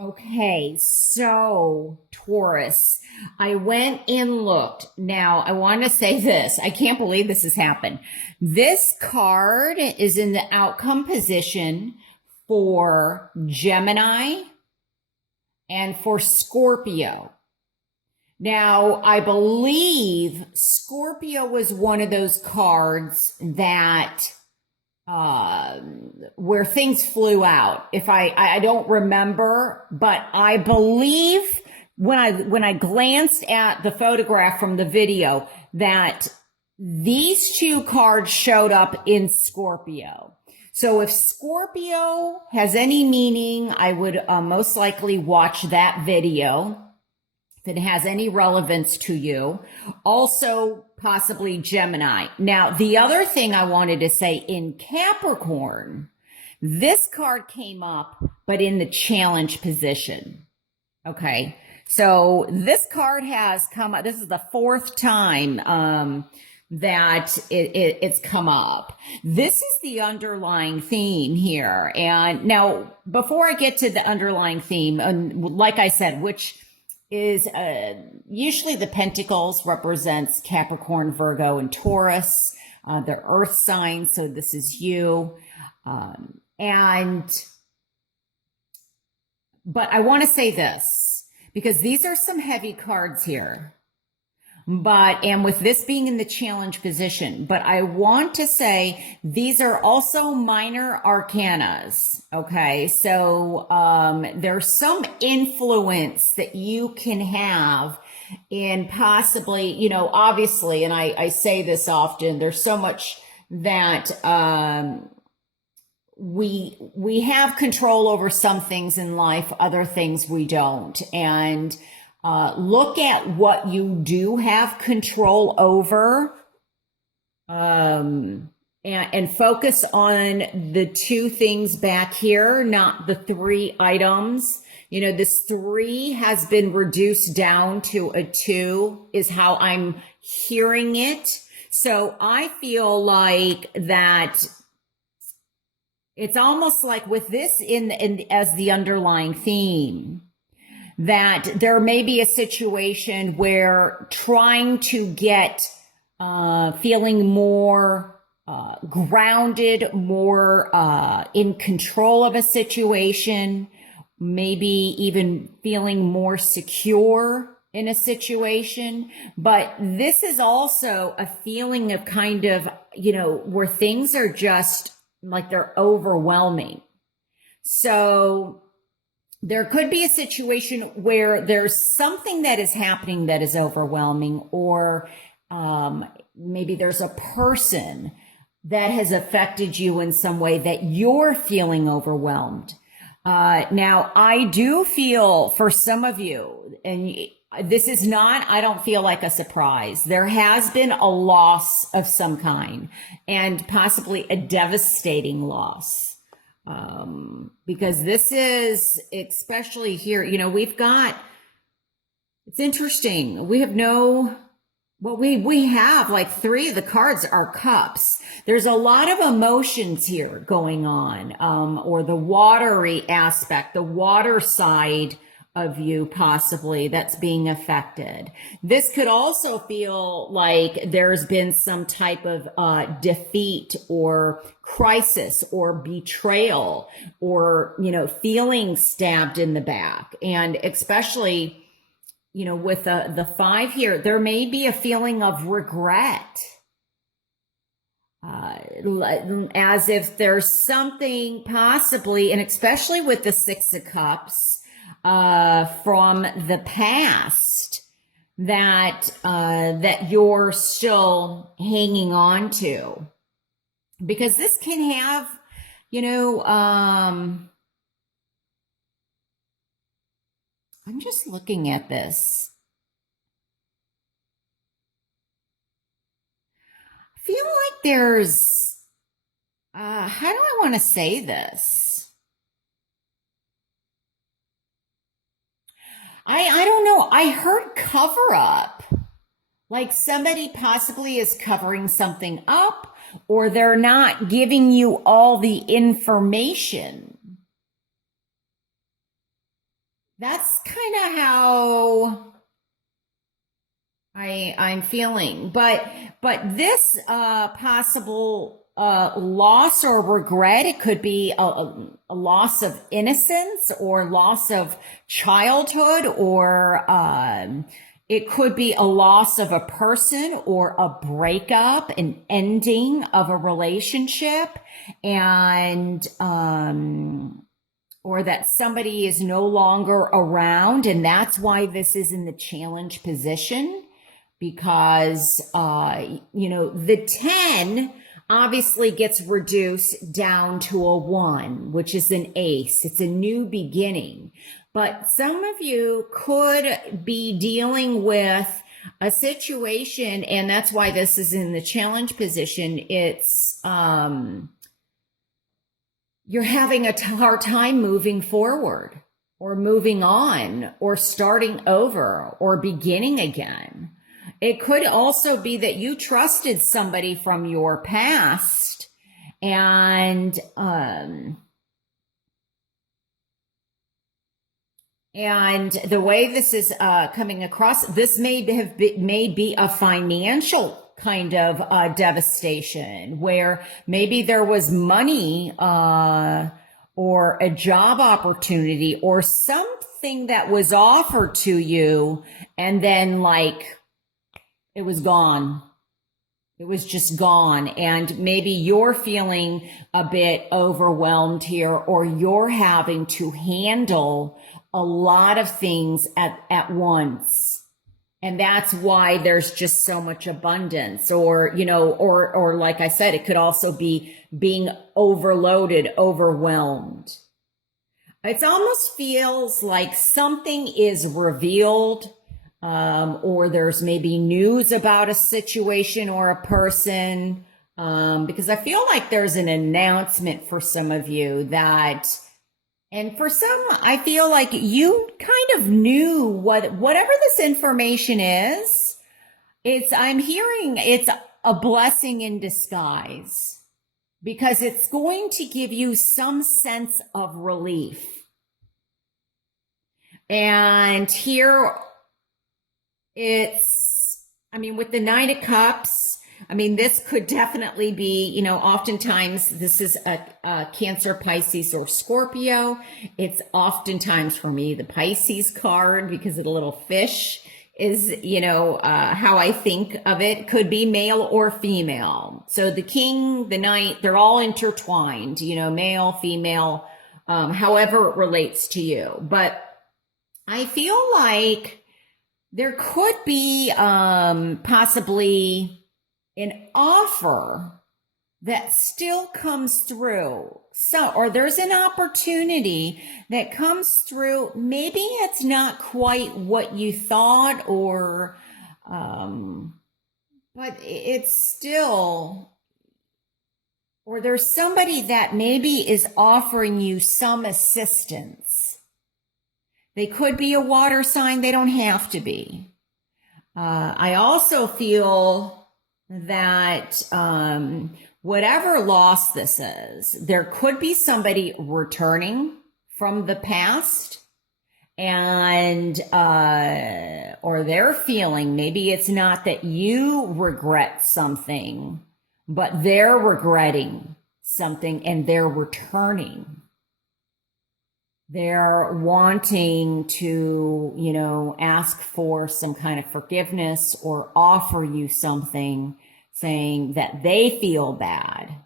Okay, so Taurus, I went and looked. Now, I want to say this. I can't believe this has happened. This card is in the outcome position for Gemini and for Scorpio. Now, I believe Scorpio was one of those cards that where things flew out. If I don't remember, but I believe when I glanced at the photograph from the video that these two cards showed up in Scorpio. So if Scorpio has any meaning, I would most likely watch that video if it has any relevance to you. Also, possibly Gemini. Now, the other thing I wanted to say in Capricorn, this card came up, but in the challenge position. Okay. So this card has come up. This is the fourth time that it's come up. This is the underlying theme here. And now, before I get to the underlying theme, like I said, which is usually the Pentacles represents Capricorn, Virgo, and Taurus. They're earth signs, so this is you. But I want to say this, because these are some heavy cards here. And with this being in the challenge position, but I want to say these are also minor arcanas. Okay. So, there's some influence that you can have in possibly, obviously, and I say this often, there's so much that, we have control over some things in life, other things we don't. And, look at what you do have control over, and focus on the two things back here, not the three items. This 3 has been reduced down to a 2 is how I'm hearing it. So I feel like that it's almost like with this in as the underlying theme, that there may be a situation where trying to get feeling more grounded, more in control of a situation, maybe even feeling more secure in a situation. But this is also a feeling of kind of, where things are just like they're overwhelming. So there could be a situation where there's something that is happening that is overwhelming, or maybe there's a person that has affected you in some way that you're feeling overwhelmed. Now, I do feel for some of you, and this is not, I don't feel like a surprise. There has been a loss of some kind, and possibly a devastating loss. Because this is, especially here, it's interesting. We have we have like 3 of the cards are cups. There's a lot of emotions here going on, or the watery aspect, the water side of you possibly that's being affected. This could also feel like there's been some type of defeat or crisis or betrayal, or feeling stabbed in the back. And especially with the 5 here, there may be a feeling of regret, as if there's something possibly, and especially with the 6 of Cups, from the past that you're still hanging on to, because this can have, I'm just looking at this. I feel like there's, how do I want to say this? I don't know. I heard cover up. Like somebody possibly is covering something up, or they're not giving you all the information. That's kind of how I'm feeling. But this possible loss or regret, it could be a loss of innocence or loss of childhood, or it could be a loss of a person or a breakup, an ending of a relationship, and or that somebody is no longer around. And that's why this is in the challenge position, because, the 10 obviously gets reduced down to a 1, which is an ace. It's a new beginning. But some of you could be dealing with a situation, and that's why this is in the challenge position. It's, you're having a hard time moving forward or moving on or starting over or beginning again. It could also be that you trusted somebody from your past, and the way this is coming across, this may be a financial kind of devastation, where maybe there was money or a job opportunity or something that was offered to you, and then like it was gone. It was just gone. And maybe you're feeling a bit overwhelmed here, or you're having to handle a lot of things at once. And that's why there's just so much abundance, or, or like I said, it could also be being overloaded, overwhelmed. It almost feels like something is revealed, or there's maybe news about a situation or a person, because I feel like there's an announcement for some of you that, and for some, I feel like you kind of knew whatever this information is. I'm hearing it's a blessing in disguise, because it's going to give you some sense of relief. And here with the 9 of Cups, this could definitely be, oftentimes this is a Cancer, Pisces, or Scorpio. It's oftentimes for me the Pisces card, because of the little fish is, how I think of it. Could be male or female. So the King, the Knight, they're all intertwined, male, female, however it relates to you. But I feel like there could be possibly an offer that still comes through. Or there's an opportunity that comes through. Maybe it's not quite what you thought, or, but it's still, or there's somebody that maybe is offering you some assistance. They could be a water sign. They don't have to be. I also feel that whatever loss this is, there could be somebody returning from the past, and or they're feeling, maybe it's not that you regret something, but they're regretting something and they're returning. They're wanting to, ask for some kind of forgiveness or offer you something, saying that they feel bad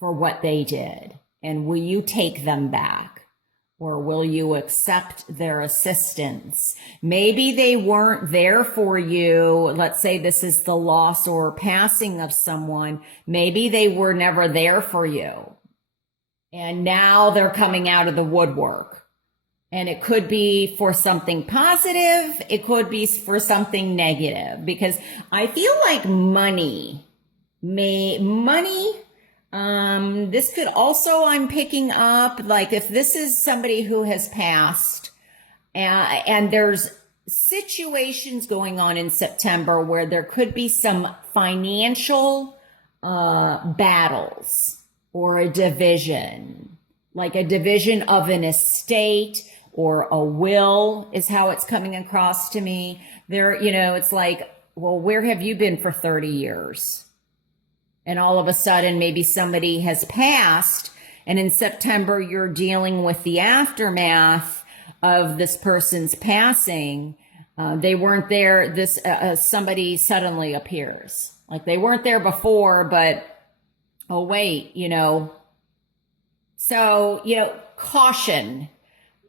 for what they did. And will you take them back? Or will you accept their assistance? Maybe they weren't there for you. Let's say this is the loss or passing of someone. Maybe they were never there for you. And now they're coming out of the woodwork. And it could be for something positive. It could be for something negative. Because I feel like this could also, I'm picking up, like if this is somebody who has passed, and there's situations going on in September where there could be some financial battles, or a division, like a division of an estate, or a will is how it's coming across to me. There, you know, it's like, well, where have you been for 30 years? And all of a sudden, maybe somebody has passed, and in September, you're dealing with the aftermath of this person's passing. They weren't there. Somebody suddenly appears. Like they weren't there before, but oh wait, you know. So, you know, caution.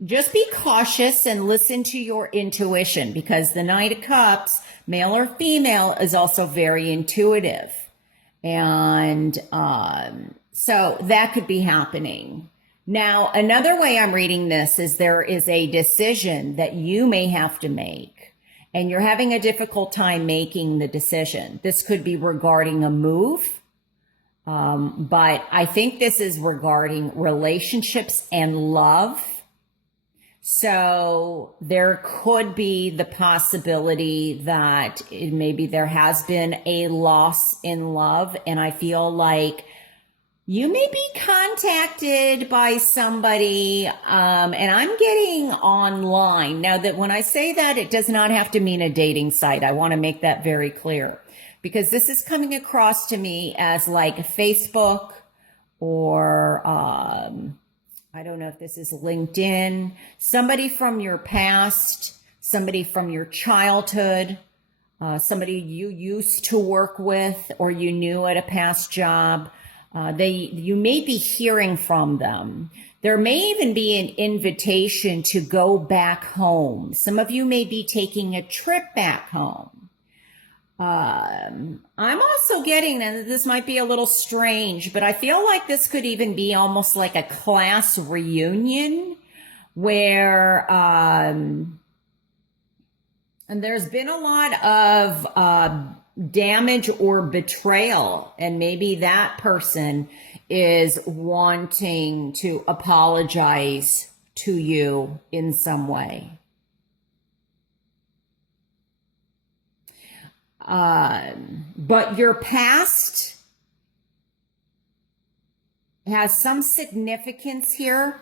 Just be cautious and listen to your intuition, because the Knight of Cups, male or female, is also very intuitive. And so that could be happening. Now, another way I'm reading this is there is a decision that you may have to make, and you're having a difficult time making the decision. This could be regarding a move, but I think this is regarding relationships and love. So there could be the possibility that maybe there has been a loss in love, and I feel like you may be contacted by somebody, and I'm getting online. Now, that when I say that, it does not have to mean a dating site. I want to make that very clear, because this is coming across to me as like Facebook or I don't know if this is LinkedIn, somebody from your past, somebody from your childhood, somebody you used to work with or you knew at a past job. You may be hearing from them. There may even be an invitation to go back home. Some of you may be taking a trip back home. I'm also getting, and this might be a little strange, but I feel like this could even be almost like a class reunion where, and there's been a lot of, damage or betrayal, and maybe that person is wanting to apologize to you in some way. But your past has some significance here.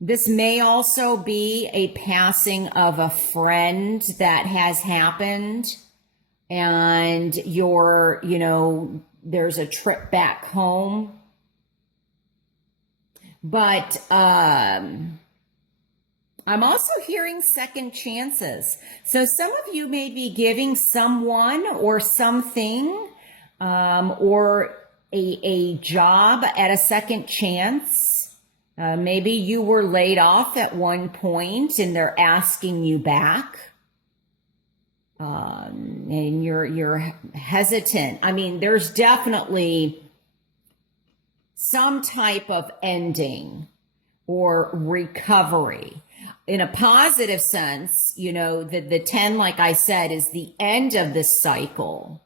This may also be a passing of a friend that has happened, and there's a trip back home. But I'm also hearing second chances. So some of you may be giving someone or something or a job at a second chance. Maybe you were laid off at one point and they're asking you back. And you're hesitant. I mean, there's definitely some type of ending or recovery. In a positive sense, the 10, like I said, is the end of this cycle.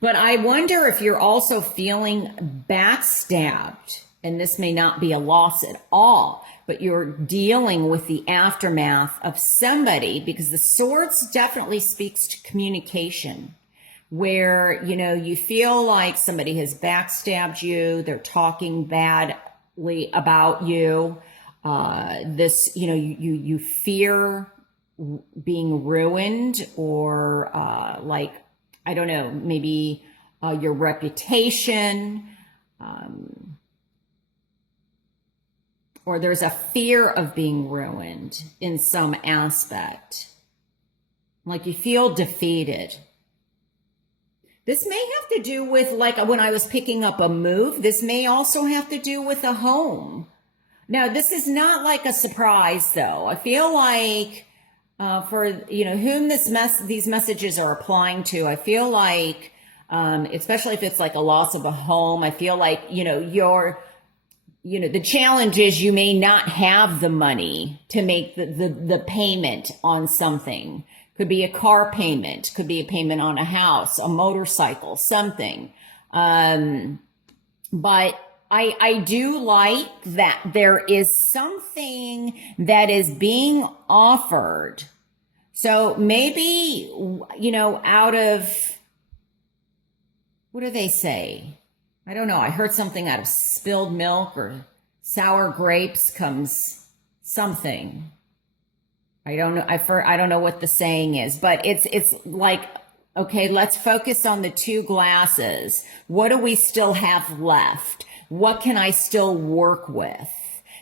But I wonder if you're also feeling backstabbed, and this may not be a loss at all, but you're dealing with the aftermath of somebody, because the swords definitely speaks to communication, where, you feel like somebody has backstabbed you. They're talking badly about you. You fear being ruined, or I don't know, maybe your reputation, or there's a fear of being ruined in some aspect. Like you feel defeated. This may have to do with, like when I was picking up a move, this may also have to do with a home. Now, this is not like a surprise though. I feel like for whom these messages are applying to, I feel like, especially if it's like a loss of a home, I feel like, the challenge is you may not have the money to make the payment on something. Could be a car payment, could be a payment on a house, a motorcycle, something. But I do like that there is something that is being offered. So maybe, out of, what do they say? I don't know. I heard something out of spilled milk or sour grapes comes something. I don't know. I don't know what the saying is, but it's like, okay, let's focus on the two glasses. What do we still have left? What can I still work with?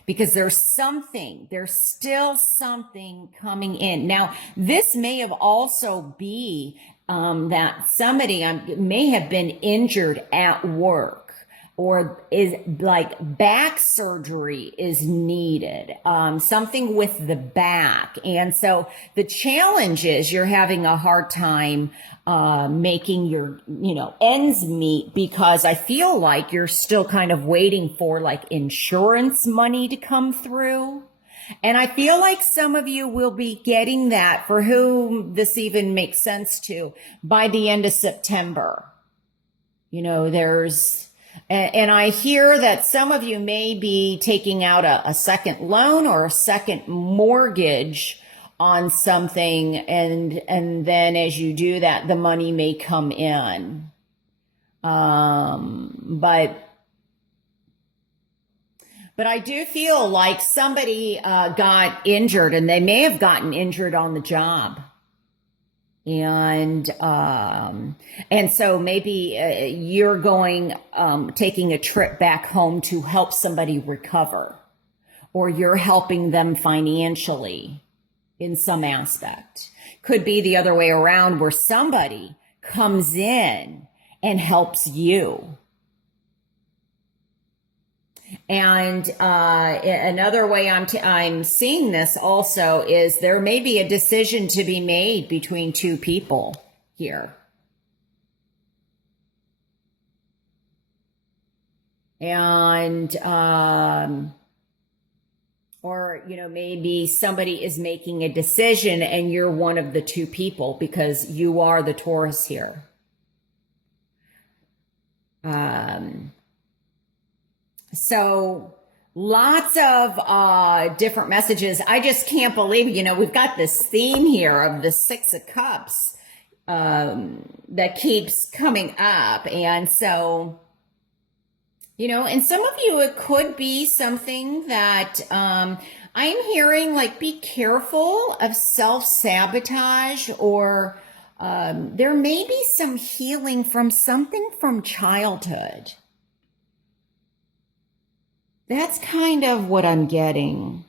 Because there's still something coming in. Now, this may have also be that somebody may have been injured at work, or is like back surgery is needed, something with the back. And so the challenge is you're having a hard time making your, ends meet, because I feel like you're still kind of waiting for like insurance money to come through. And I feel like some of you will be getting that, for whom this even makes sense to, by the end of September. And I hear that some of you may be taking out a second loan or a second mortgage on something. And then as you do that, the money may come in. But I do feel like somebody got injured, and they may have gotten injured on the job. And so maybe you're taking a trip back home to help somebody recover, or you're helping them financially in some aspect. Could be the other way around, where somebody comes in and helps you. And another way I'm seeing this also is there may be a decision to be made between two people here. And or maybe somebody is making a decision and you're one of the two people, because you are the Taurus here. So lots of different messages. I just can't believe, we've got this theme here of the Six of Cups that keeps coming up. And so, and some of you, it could be something that I'm hearing, like, be careful of self-sabotage, or there may be some healing from something from childhood. That's kind of what I'm getting.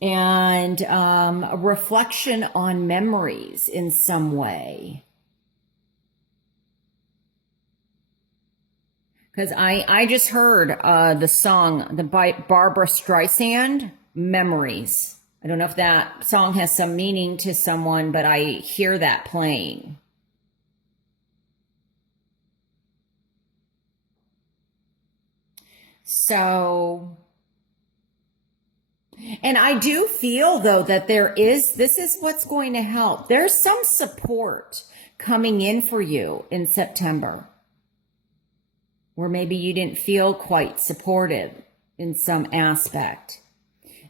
And a reflection on memories in some way. Because I just heard the song by Barbara Streisand, Memories. I don't know if that song has some meaning to someone, but I hear that playing. So, and I do feel, though, that this is what's going to help. There's some support coming in for you in September, where maybe you didn't feel quite supported in some aspect.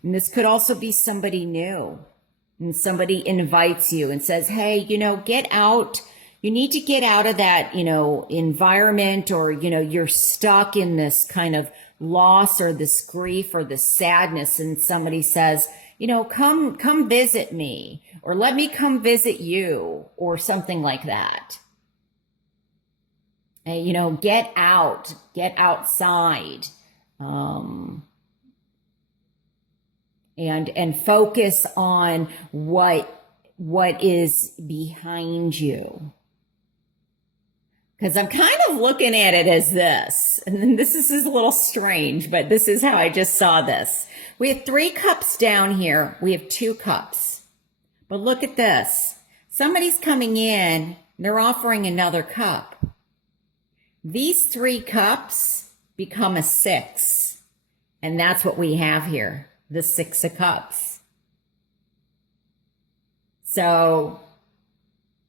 And this could also be somebody new, and somebody invites you and says, hey, get out. You need to get out of that, environment, or, you're stuck in this kind of loss or this grief or this sadness. And somebody says, come visit me, or let me come visit you, or something like that. And, get outside, and focus on what is behind you. Because I'm kind of looking at it as this, and this is a little strange, but this is how I just saw this. We have 3 cups down here. We have 2 cups. But look at this. Somebody's coming in, they're offering another cup. These 3 cups become a 6. And that's what we have here, the 6 of Cups. So,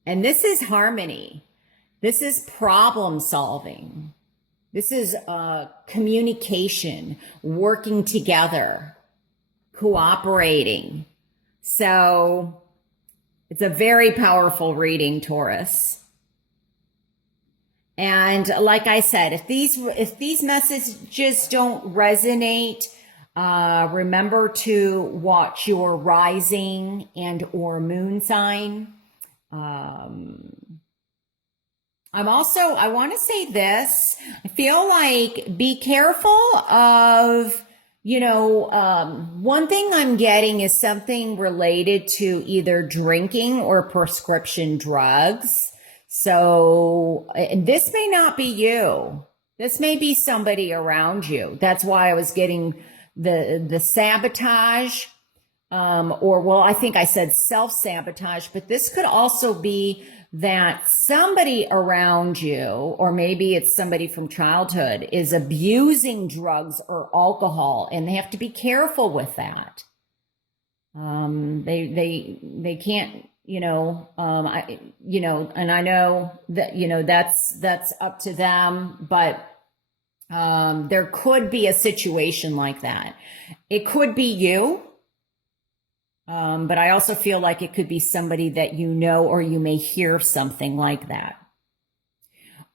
and this is harmony. This is problem solving. This is communication, working together, cooperating. So It's a very powerful reading, Taurus. And like I said, if these messages don't resonate, remember to watch your rising and or moon sign. I want to say this. I feel like be careful of, one thing I'm getting is something related to either drinking or prescription drugs. So, and this may not be you. This may be somebody around you. That's why I was getting the sabotage, I think I said self-sabotage, but this could also be that somebody around you, or maybe it's somebody from childhood, is abusing drugs or alcohol, and they have to be careful with that. They can't, and I know that, that's up to them, but there could be a situation like that. It could be you, but I also feel like it could be somebody that you know, or you may hear something like that.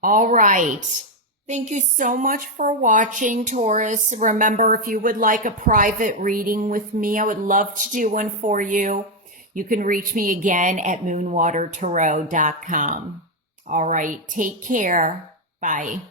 All right. Thank you so much for watching, Taurus. Remember, if you would like a private reading with me, I would love to do one for you. You can reach me again at moonwatertarot.com. All right. Take care. Bye.